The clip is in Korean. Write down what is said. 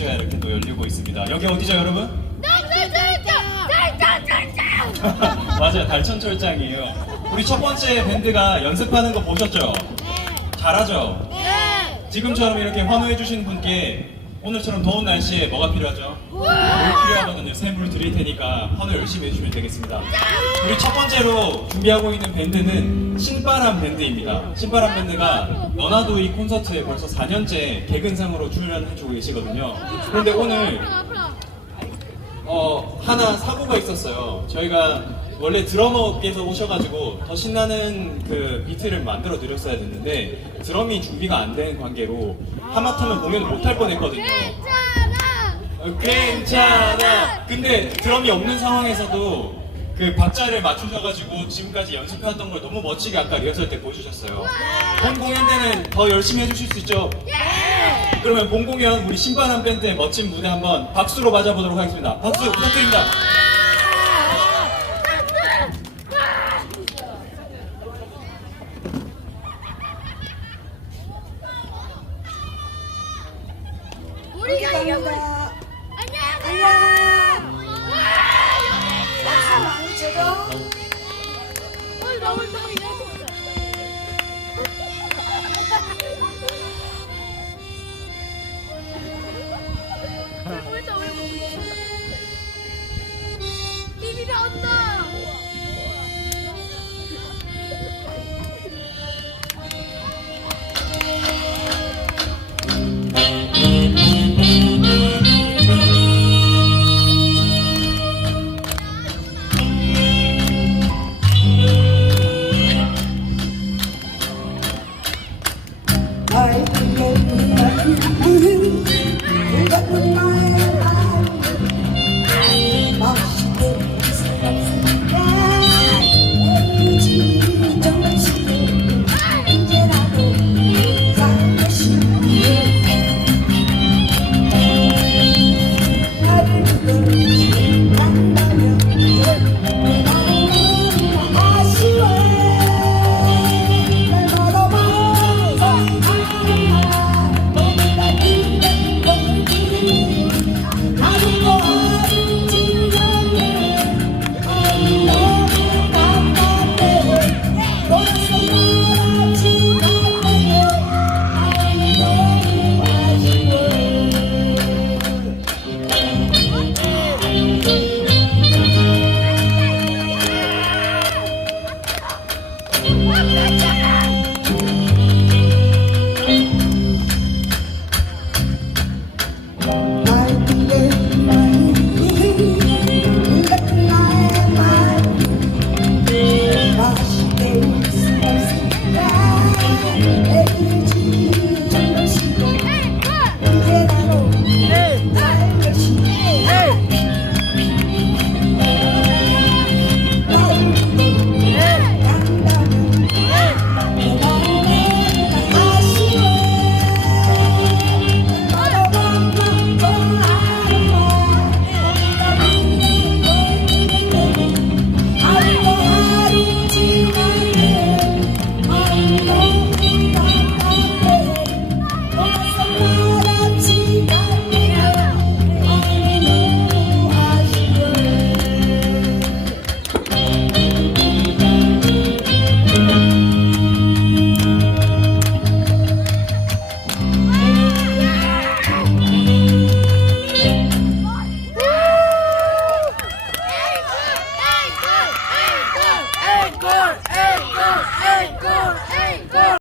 축제가 이렇게 또 열리고 있습니다. 여기 어디죠, 여러분? 맞아요, 달천철장이에요. 우리 첫 번째 밴드가 연습하는 거 보셨죠? 잘하죠? 지금처럼 이렇게 환호해 주신 분께 오늘처럼 더운 날씨에 뭐가 필요하죠? 물 필요하거든요. 샘물 드릴 테니까 환호 열심히 해주시면 되겠습니다. 우리 첫 번째로 준비하고 있는 밴드는 신바람 밴드입니다. 신바람 밴드가 너나도 이 콘서트에 벌써 4년째 개근상으로 출연해주고 계시거든요. 그런데 오늘 어, 하나 사고가 있었어요. 저희가 원래 드러머께서 오셔가지고 더 신나는 그 비트를 만들어 드렸어야 됐는데 드럼이 준비가 안 된 관계로 하마터면 공연을 못할 뻔했거든요. 어, 괜찮아. 근데 드럼이 없는 상황에서도 그 박자를 맞추셔가지고 지금까지 연습해왔던 걸 너무 멋지게 아까 리허설 때 보여주셨어요. 본 공연 때는 더 열심히 해주실 수 있죠? 그러면 본 공연 우리 신바람 밴드의 멋진 무대 한번 박수로 맞아보도록 하겠습니다. 박수 부탁드립니다. 우리가 이겨볼 감사합니다. 안녕 박수 많이 쳐줘. 너무 Mm-hmm.